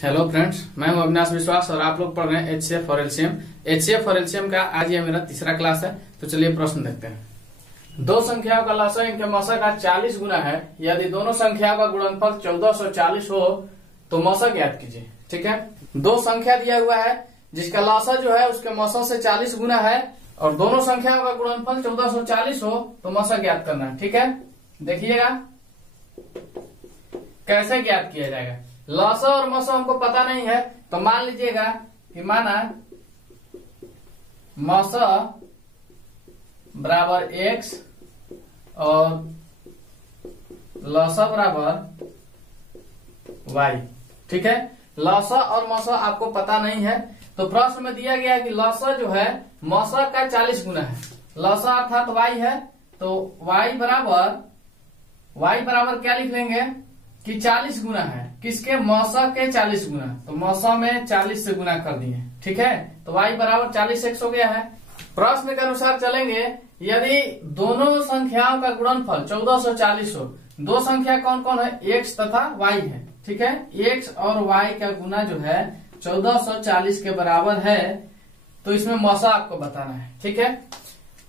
Hello friends, मैं हूं अविनाश विश्वास और आप लोग पढ़ रहे हैं एचसीएफ और एलसीएम। एचसीएफ और एलसीएम का आज ये मेरा तीसरा क्लास है। तो चलिए प्रश्न देखते हैं। दो संख्याओं का लसाअ इनके मौसा का 40 गुना है। यदि दोनों संख्याओं का गुणनफल 1440 हो तो मौसा ज्ञात कीजिए। ठीक है, दो संख्या दिया हुआ है जिसका लसाअ जो है उसके मौसा से 40 गुना है और दोनों संख्याओं का गुणनफल 1440 हो तो मौसा ज्ञात करना है। ठीक है, देखिएगा कैसे ज्ञात किया जाएगा। लसाअ और मौसा हमको पता नहीं है तो मान लीजिएगा कि माना मौसा बराबर x और लसाअ बराबर y। ठीक है, लसाअ और मौसा आपको पता नहीं है तो प्रश्न में दिया गया है कि लसाअ जो है मौसा का 40 गुना है। लसाअ अर्थात y है तो y बराबर क्या लिख लेंगे कि 40 गुना है किसके, मौसा के 40 गुना। तो मौसा में 40 से गुना कर दिए। ठीक है, तो y बराबर 40x हो गया है। प्रश्न के अनुसार चलेंगे, यदि दोनों संख्याओं का गुणनफल 1440 हो, दो संख्या कौन कौन है, x तथा y है। ठीक है, x और y का गुना जो है 1440 के बराबर है तो इसमें मौसा आपको बताना है। ठीक है,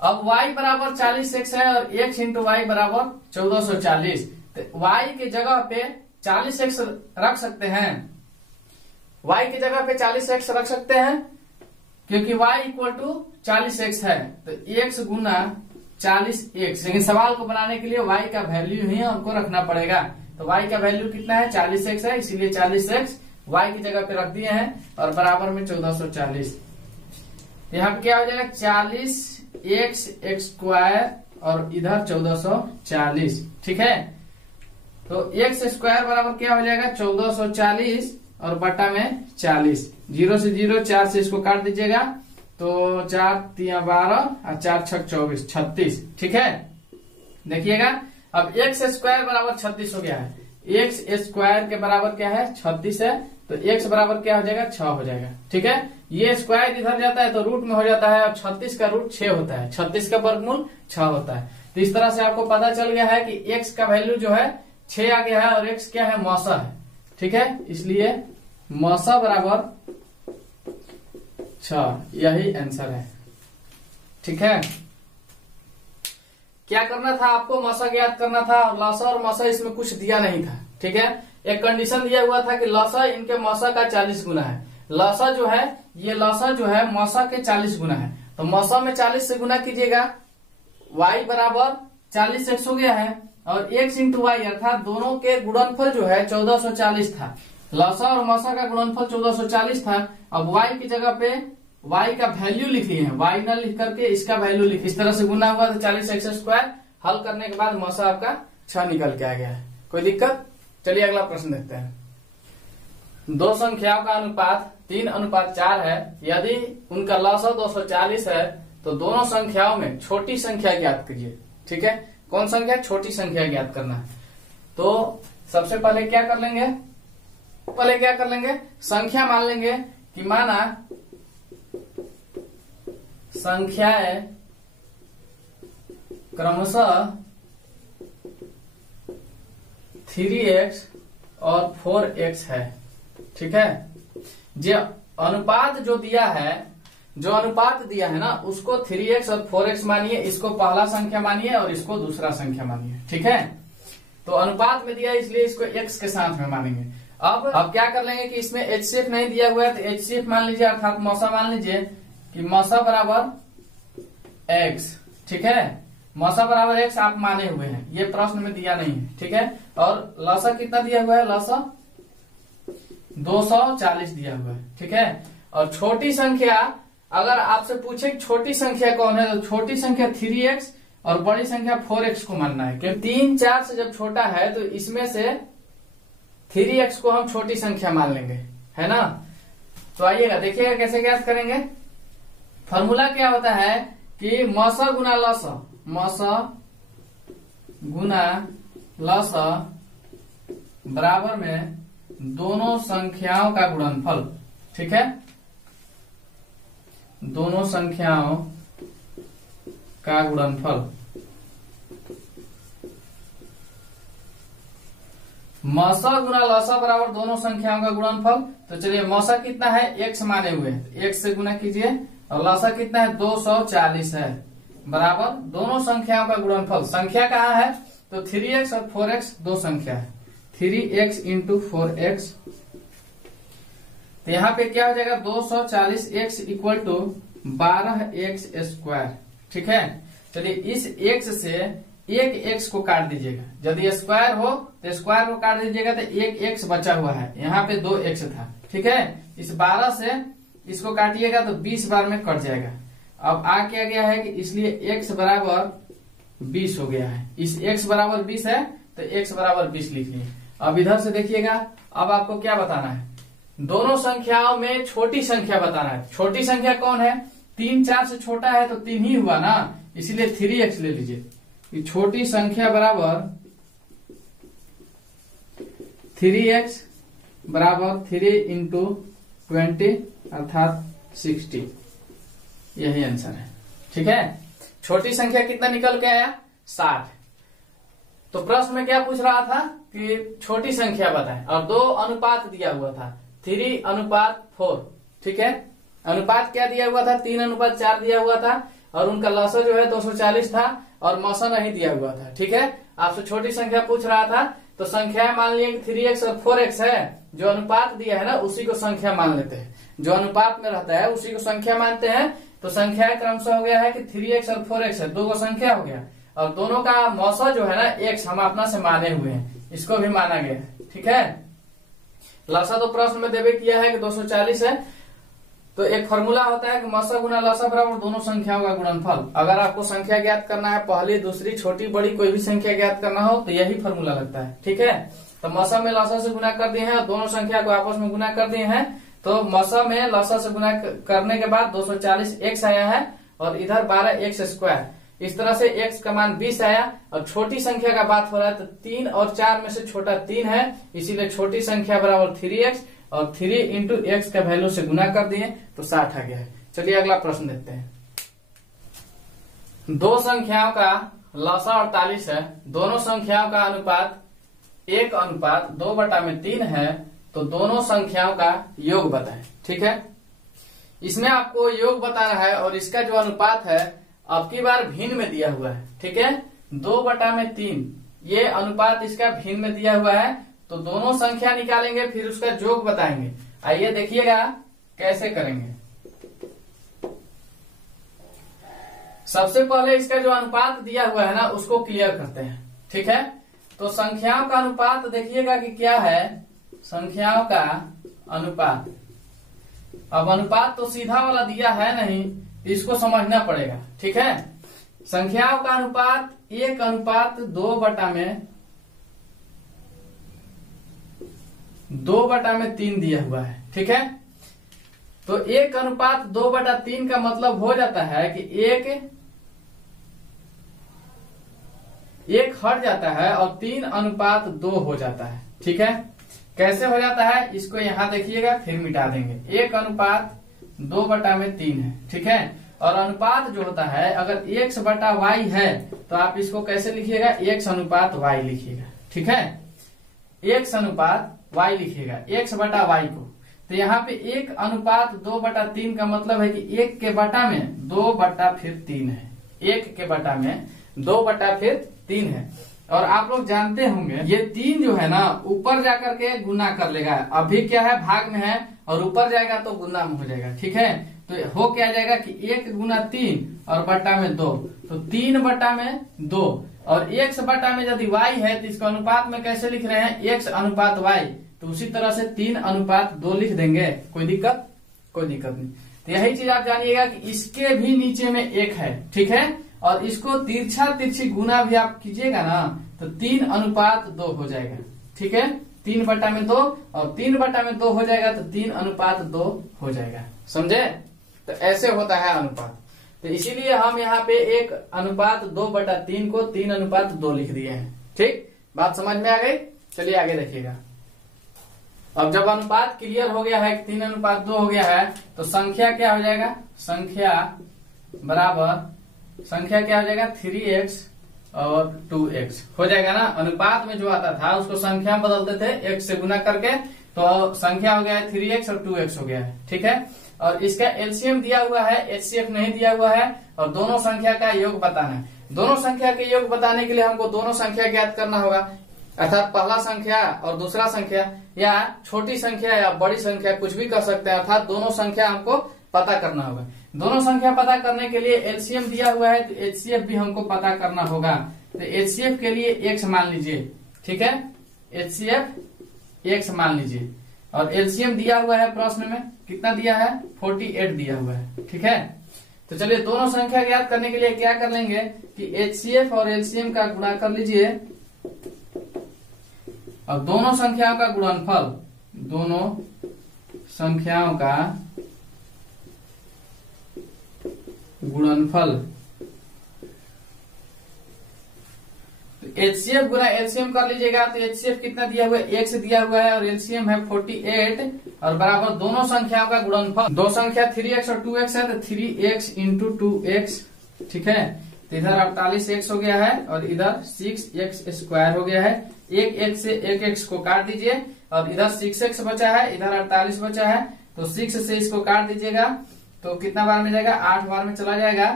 अब y बराबर 40x है और x इंटू y बराबर 1440। तो y की जगह पे 40x रख सकते हैं, y की जगह पे 40x रख सकते हैं क्योंकि y इक्वल टू 40x है। तो x गुना 40x, लेकिन सवाल को बनाने के लिए y का वैल्यू ही हमको रखना पड़ेगा। तो y का वैल्यू कितना है, 40x है, इसीलिए 40x y की जगह पे रख दिए हैं और बराबर में 1440। यहाँ पे क्या हो जाएगा 40x स्क्वायर और इधर 1440। ठीक है, तो x स्क्वायर बराबर क्या हो जाएगा 1440 और बटा में 40। 0 से 0, 4 से इसको काट दीजिएगा तो 4 3 12 और 4 6 24, 36। ठीक है, देखिएगा अब x स्क्वायर बराबर 36 हो गया है। x स्क्वायर के बराबर क्या है 36 है तो x बराबर क्या हो जाएगा 6 हो जाएगा। ठीक है, ये स्क्वायर इधर जाता है तो रूट में हो जाता है और 36 का रूट 6 होता है, 36 का वर्गमूल 6 होता है। तो इस तरह से आपको पता चल गया है कि x का वैल्यू जो है 6 आ गया है और x क्या है, मौसा है। ठीक है, इसलिए मौसा बराबर 6, यही आंसर है। ठीक है, क्या करना था आपको, मौसा ज्ञात करना था और लसाअ और मौसा इसमें कुछ दिया नहीं था। ठीक है, एक कंडीशन दिया हुआ था कि लसाअ इनके मौसा का 40 गुना है। लसाअ जो है ये लसाअ जो है मौसा के 40 गुना है तो मौसा में 40 से गुना कीजिएगा, y बराबर 40x हो गया है और x इंटू वाई अर्थात दोनों के गुणनफल जो है 1440 था। लसाअ और मौसा का गुणनफल 1440 था। अब y की जगह पे y का वैल्यू लिख लिए हैं, y न लिख करके इसका वैल्यू लिख, इस तरह से गुना हुआ तो 40x स्क्वायर। हल करने के बाद मौसा आपका 6 निकल के आ गया है। कोई दिक्कत? चलिए अगला प्रश्न देखते हैं। दो संख्याओं का अनुपात 3:4 है। यदि उनका लसाअ 240 है तो दोनों संख्याओं में छोटी संख्या ज्ञात कीजिए। ठीक है, कौन संख्या, छोटी संख्या ज्ञात करना है। तो सबसे पहले क्या कर लेंगे, संख्या मान लेंगे कि माना संख्याएं क्रमशः 3x और 4x है। ठीक है, जो अनुपात दिया है ना उसको 3x और 4x मानिए, इसको पहला संख्या मानिए और इसको दूसरा संख्या मानिए। ठीक है, तो अनुपात में दिया है इसलिए इसको x के साथ में मानेंगे। अब क्या कर लेंगे कि इसमें HCF नहीं दिया हुआ है तो HCF मान लीजिए अर्थात मौसा मान लीजिए कि मौसा बराबर x। ठीक है, मौसा बराबर x आप माने हुए हैं, ये प्रश्न में दिया नहीं है। ठीक है, और लसाअ कितना दिया हुआ है, लसाअ 240 दिया हुआ है। ठीक है, और छोटी संख्या अगर आपसे पूछे छोटी संख्या कौन है तो छोटी संख्या 3x और बड़ी संख्या 4x को मानना है क्योंकि 3 4 से जब छोटा है तो इसमें से 3x को हम छोटी संख्या मान लेंगे, है ना। तो आइएगा देखिएगा कैसे ज्ञात करेंगे। फॉर्मूला क्या होता है कि मौसा गुना लसाअ, मौसा गुना लसाअ बराबर में दोनों संख्याओं का गुणनफल। ठीक है, दोनों संख्याओं का गुणनफल। मौसा गुना लौसा बराबर दोनों संख्याओं का गुणनफल। तो चलिए मौसा कितना है, x माने हुए हैं, x से गुना कीजिए, और लौसा कितना है 240 है, बराबर दोनों संख्याओं का गुणनफल। संख्या कहाँ है, तो 3x और 4x दो संख्या है, 3x इंटू 4x। तो यहाँ पे क्या हो जाएगा, 240x equal to 12x square. ठीक है, चलिए इस x से एक x को काट दीजिएगा, यदि स्क्वायर हो तो स्क्वायर को काट दीजिएगा, तो एक x बचा हुआ है, यहाँ पे 2x था। ठीक है, इस 12 से इसको काटिएगा तो 20 बार में कट जाएगा। अब आ क्या गया है कि इसलिए x बराबर 20 हो गया है। इस x बराबर 20 है तो x बराबर 20 लिख लिए। अब इधर से देखिएगा, अब आपको क्या बताना है, दोनों संख्याओं में छोटी संख्या बताना है। छोटी संख्या कौन है, 3 4 से छोटा है तो 3 ही हुआ ना, इसीलिए 3x ले लीजिए। छोटी संख्या बराबर 3x बराबर 3 इंटू 20 अर्थात 60, यही आंसर है। ठीक है, छोटी संख्या कितना निकल के आया, 60। तो प्रश्न में क्या पूछ रहा था कि छोटी संख्या बताएं, और दो अनुपात दिया हुआ था, 3:4। ठीक है, अनुपात क्या दिया हुआ था, 3:4 दिया हुआ था, और उनका लौसा जो है 240 था, और मौसा नहीं दिया हुआ था। ठीक है, आपसे छोटी संख्या पूछ रहा था, तो संख्या मान लिए 3x और 4x है, जो अनुपात दिया है ना उसी को संख्या मान लेते हैं, जो अनुपात में रहता है उसी को संख्या मानते हैं। तो संख्या क्रमशः हो गया है कि 3x और 4x है, दो को संख्या हो गया, और दोनों का मौसा जो है ना x हम अपना से माने हुए हैं, इसको भी माना गया है। ठीक है, लौसा तो प्रश्न में देवे किया है कि 240 है, तो एक फॉर्मूला होता है कि मौसा गुना लौसा बराबर दोनों संख्याओं का गुणनफल। अगर आपको संख्या ज्ञात करना है, पहली दूसरी छोटी बड़ी कोई भी संख्या ज्ञात करना हो तो यही फॉर्मूला लगता है। ठीक है, तो मौसा में लौसा से गुना कर दिए हैं और दोनों संख्या को आपस में गुना कर दिए हैं, तो मौसा में लौसा से गुना करने के बाद 240x आया है, और इधर 12x स्क्वायर। इस तरह से x का मान 20 आया, और छोटी संख्या का बात हो रहा है तो 3 और 4 में से छोटा 3 है, इसीलिए छोटी संख्या बराबर 3x, और 3 इंटू x का वैल्यू से गुना कर दिए तो 60 आ गया है। चलिए अगला प्रश्न देखते हैं। दो संख्याओं का लौसा 48 है, दोनों संख्याओं का अनुपात 1:2/3 है, तो दोनों संख्याओं का योग बताएं। ठीक है, इसमें आपको योग बताना है, और इसका जो अनुपात है अब की बार भिन्न में दिया हुआ है। ठीक है, 2/3 ये अनुपात इसका भिन्न में दिया हुआ है, तो दोनों संख्या निकालेंगे फिर उसका योग बताएंगे। आइए देखिएगा कैसे करेंगे। सबसे पहले इसका जो अनुपात दिया हुआ है ना उसको क्लियर करते हैं। ठीक है, तो संख्याओं का अनुपात देखिएगा कि क्या है, संख्याओं का अनुपात। अब अनुपात तो सीधा वाला दिया है नहीं, इसको समझना पड़ेगा। ठीक है, संख्याओं का अनुपात 1:2/3 दिया हुआ है। ठीक है, तो 1:2/3 का मतलब हो जाता है कि एक हट जाता है और 3:2 हो जाता है। ठीक है, कैसे हो जाता है इसको यहाँ देखिएगा, फिर मिटा देंगे। 1:2/3 है। ठीक है, और अनुपात जो होता है अगर x/y है तो आप इसको कैसे लिखिएगा, x/y लिखिएगा। ठीक है, x/y लिखिएगा, x/y को। तो यहाँ पे 1:2/3 का मतलब है कि 1 के बटा में 2/3 है, 1 के बटा में 2/3 है। और आप लोग जानते होंगे ये 3 जो है ना ऊपर जाकर के गुना कर लेगा, अभी क्या है भाग में है, और ऊपर जाएगा तो गुना में हो जाएगा। ठीक है, तो हो क्या जाएगा कि 1 गुना 3 और बटा में 2, तो 3/2, और x/में यदि y है तो इसका अनुपात में कैसे लिख रहे हैं, x/y, तो उसी तरह से 3:2 लिख देंगे। कोई दिक्कत नहीं। तो यही चीज आप जानिएगा कि इसके भी नीचे में 1 है। ठीक है, और इसको तिरछी गुना भी आप कीजिएगा ना तो 3:2 हो जाएगा। ठीक है, 3/2 और 3/2 हो जाएगा तो 3:2 हो जाएगा। समझे, तो ऐसे होता है अनुपात। तो इसीलिए हम यहाँ पे 1:2/3 को 3:2 लिख दिए हैं। ठीक, बात समझ में आ गई। चलिए आगे देखिएगा। अब जब अनुपात क्लियर हो गया है कि 3:2 हो गया है, तो संख्या क्या हो जाएगा, संख्या क्या हो जाएगा, 3x और 2x हो जाएगा ना। अनुपात में जो आता था उसको संख्या में बदलते थे, x से गुना करके, तो संख्या हो गया है 3x और 2x हो गया है। ठीक है, और इसका एलसीएम दिया हुआ है, एचसीएफ नहीं दिया हुआ है, और दोनों संख्या का योग बताना है। दोनों संख्या के योग बताने के लिए हमको दोनों संख्या ज्ञात करना होगा, अर्थात पहला संख्या और दूसरा संख्या, या छोटी संख्या या बड़ी संख्या कुछ भी कर सकते हैं, अर्थात दोनों संख्या हमको पता करना होगा। दोनों संख्या पता करने के लिए एलसीएम दिया हुआ है, तो एचसीएफ भी हमको पता करना होगा। तो एचसीएफ के लिए x मान लीजिए, ठीक है, एचसीएफ x मान लीजिए, और एलसीएम दिया हुआ है प्रश्न में, कितना दिया है, 48 दिया हुआ है। ठीक है, तो चलिए दोनों संख्या ज्ञात करने के लिए क्या कर लेंगे कि एचसीएफ और एलसीएम का गुणा कर लीजिए, और दोनों संख्याओं का गुणनफल, दोनों संख्याओं का गुणनफल, एचसीएफ गुना एलसीएम कर लीजिएगा। तो एचसीएफ कितना दिया हुआ है, 1 दिया हुआ है, और एलसीएम है 48, और बराबर दोनों संख्याओं का गुणनफल, दो संख्या 3x और 2x है, तो 3x इंटू 2x। ठीक है, तो इधर 48x हो गया है, और इधर 6x स्क्वायर हो गया है। एक x से एक x को काट दीजिए, और इधर 6x बचा है, इधर 48 बचा है, तो 6 से इसको काट दीजिएगा, तो कितना बार में जाएगा, 8 बार में चला जाएगा,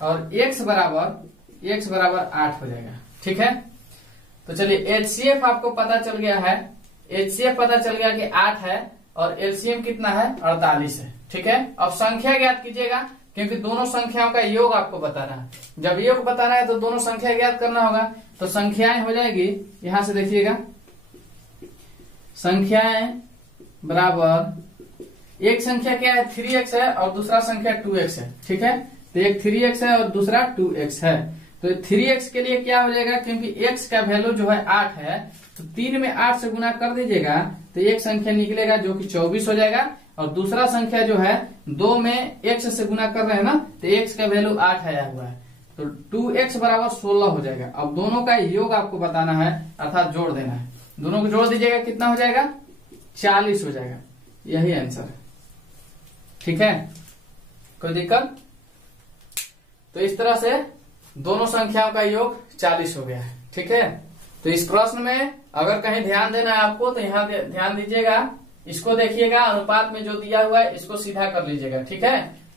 और x बराबर 8 हो जाएगा। ठीक है, तो चलिए एचसीएफ आपको पता चल गया है, एचसीएफ पता चल गया कि 8 है, और एलसीएम कितना है, 48 है। ठीक है, अब संख्या ज्ञात कीजिएगा, क्योंकि दोनों संख्याओं का योग आपको बताना है। जब योग बताना है तो दोनों संख्या ज्ञात करना होगा, तो संख्याएं हो जाएगी, यहां से देखिएगा, संख्याएं बराबर, एक संख्या क्या है, 3x है, और दूसरा संख्या 2x है। ठीक है, तो एक 3x है और दूसरा 2x है, तो 3x के लिए क्या हो जाएगा, क्योंकि x का वैल्यू जो है 8 है, तो 3 में 8 से गुना कर दीजिएगा, तो एक संख्या निकलेगा जो कि 24 हो जाएगा, और दूसरा संख्या जो है 2 में x से गुना कर रहे हैं ना, तो x का वैल्यू 8 आया हुआ है, तो 2x बराबर 16 हो जाएगा। अब दोनों का योग आपको बताना है, अर्थात जोड़ देना है, दोनों को जोड़ दीजिएगा, कितना हो जाएगा, 40 हो जाएगा, यही आंसर है। ठीक है, कोई दिक्कत? तो इस तरह से दोनों संख्याओं का योग 40 हो गया है। ठीक है, तो इस प्रश्न में अगर कहीं ध्यान देना है आपको, तो यहाँ ध्यान दीजिएगा, इसको देखिएगा, अनुपात में जो दिया हुआ है इसको सीधा कर लीजिएगा। ठीक है,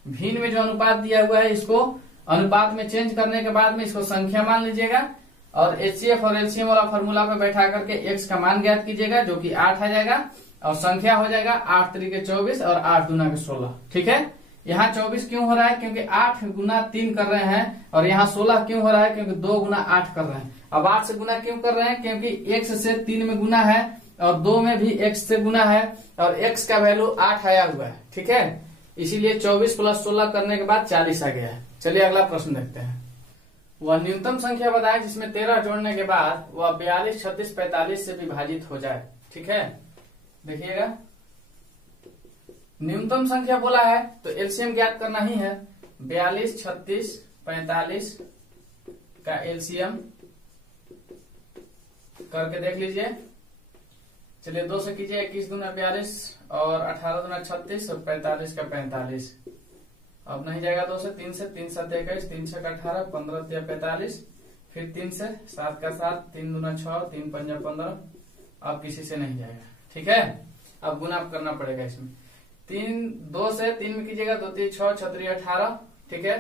भिन्न में जो अनुपात दिया हुआ है इसको अनुपात में चेंज करने के बाद में इसको संख्या मान लीजिएगा, और एचसीएफ और एलसीएम वाला फॉर्मूला पे बैठा करके x का मान ज्ञात कीजिएगा, जो कि 8 आ जाएगा, और संख्या हो जाएगा 8 3 24 और 8 दूना 16। ठीक है, यहाँ 24 क्यों हो रहा है, क्योंकि 8 गुना 3 कर रहे हैं, और यहाँ 16 क्यों हो रहा है, क्योंकि 2 गुना 8 कर रहे हैं। अब 8 से गुना क्यों कर रहे हैं, क्योंकि x से 3 में गुना है, और 2 में भी x से गुना है, और x का वैल्यू 8 आया हुआ है। ठीक है, इसीलिए 24 प्लस 16 करने के बाद 40 आ गया है। चलिए अगला प्रश्न देखते हैं। वह न्यूनतम संख्या बताएं जिसमें 13 जोड़ने के बाद वह 42, 36, 45 से विभाजित हो जाए। ठीक है, देखिएगा, न्यूनतम संख्या बोला है तो एलसीएम ज्ञात करना ही है। 42, 36, 45 का एलसीएम करके देख लीजिए। चलिए 2 से कीजिए, 21 दूना 42 और 18 दूना 36 और 45 का 45। अब नहीं जाएगा 2 से, 3 से, 3 7 21, 3 6 18, 15 3 45, फिर 3 से, 7 का 7, 3 दूना 6, 3 5 15। अब किसी से नहीं जाएगा। ठीक है, अब गुना करना पड़ेगा इसमें। 2 से 3 में कीजिएगा, 2 3 6 6 18। ठीक है,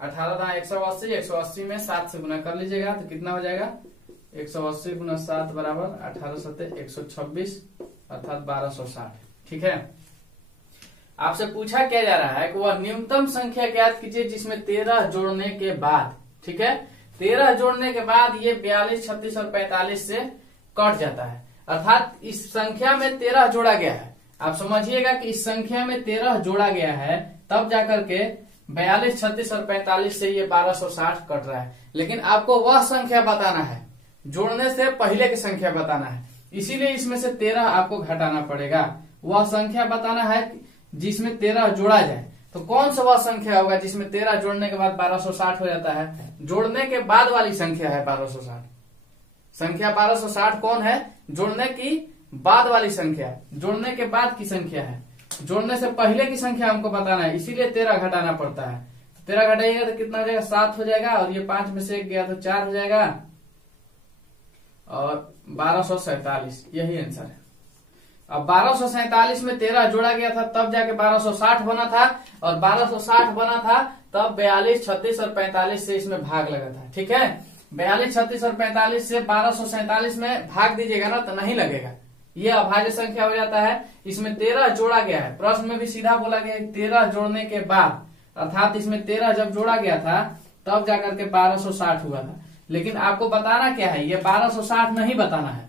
18 था 180, 180 में 7 से गुना कर लीजिएगा, तो कितना हो जाएगा, 180 गुना 7 बराबर 18 7 126, अर्थात 1260। ठीक है, आपसे पूछा क्या जा रहा है कि वह न्यूनतम संख्या ज्ञात कीजिए जिसमें 13 जोड़ने के बाद, ठीक है, 13 जोड़ने के बाद ये 42, 36 और 45 से कट जाता है, अर्थात इस संख्या में 13 जोड़ा गया है। आप समझिएगा कि इस संख्या में 13 जोड़ा गया है, तब जाकर के 42, 36 और 45 से ये 1260 कट रहा है। लेकिन आपको वह संख्या बताना है, जोड़ने से पहले की संख्या बताना है, इसीलिए इसमें से 13 आपको घटाना पड़ेगा। वह संख्या बताना है जिसमें 13 जोड़ा जाए, तो कौन सा वह संख्या होगा जिसमें 13 जोड़ने के बाद 1260 हो जाता है? जोड़ने के बाद वाली संख्या है 1260। संख्या 1260 कौन है? जोड़ने की बाद वाली संख्या, जोड़ने के बाद की संख्या है। जोड़ने से पहले की संख्या हमको बताना है, इसीलिए 13 घटाना पड़ता है। 13 घटाइएगा तो कितना हो जाएगा, 7 हो जाएगा, और ये 5 में से 1 गया तो 4 हो जाएगा, और 1247 यही आंसर है। अब 1247 में 13 जोड़ा गया था तब जाके 1260 बना था, और 1260 बना था तब 42, 36 और 45 से इसमें भाग लगा था। ठीक है, 42, 36 और 45 से 1247 में भाग दीजिएगा ना तो नहीं लगेगा, ये अभाज्य संख्या हो जाता है। इसमें 13 जोड़ा गया है, प्रश्न में भी सीधा बोला गया है 13 जोड़ने के बाद, अर्थात इसमें 13 जब जोड़ा गया था तब जाकर के 1260 हुआ था। लेकिन आपको बताना क्या है, ये 1260 नहीं बताना है,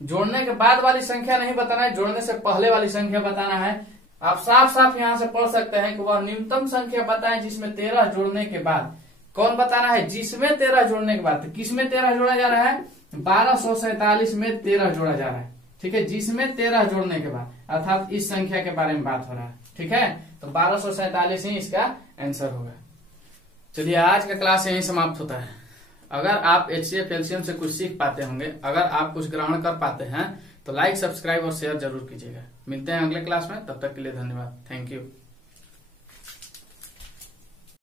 जोड़ने के बाद वाली संख्या नहीं बताना है, जोड़ने से पहले वाली संख्या बताना है। आप साफ साफ यहाँ से पढ़ सकते हैं कि वह न्यूनतम संख्या बताएं जिसमें 13 जोड़ने के बाद, कौन बताना है, जिसमें 13 जोड़ने के बाद। किसमें 13 जोड़ा जा रहा है, 1247 में 13 जोड़ा जा रहा है। ठीक है, जिसमें 13 जोड़ने के बाद, अर्थात इस संख्या के बारे में बात हो रहा है। ठीक है, तो 1247 ही इसका आंसर होगा। चलिए आज का क्लास यही समाप्त होता है। अगर आप HCF एलसीएम से कुछ सीख पाते होंगे, अगर आप कुछ ग्रहण कर पाते हैं तो लाइक, सब्सक्राइब और शेयर जरूर कीजिएगा। मिलते हैं अगले क्लास में, तब तक के लिए धन्यवाद। Thank you.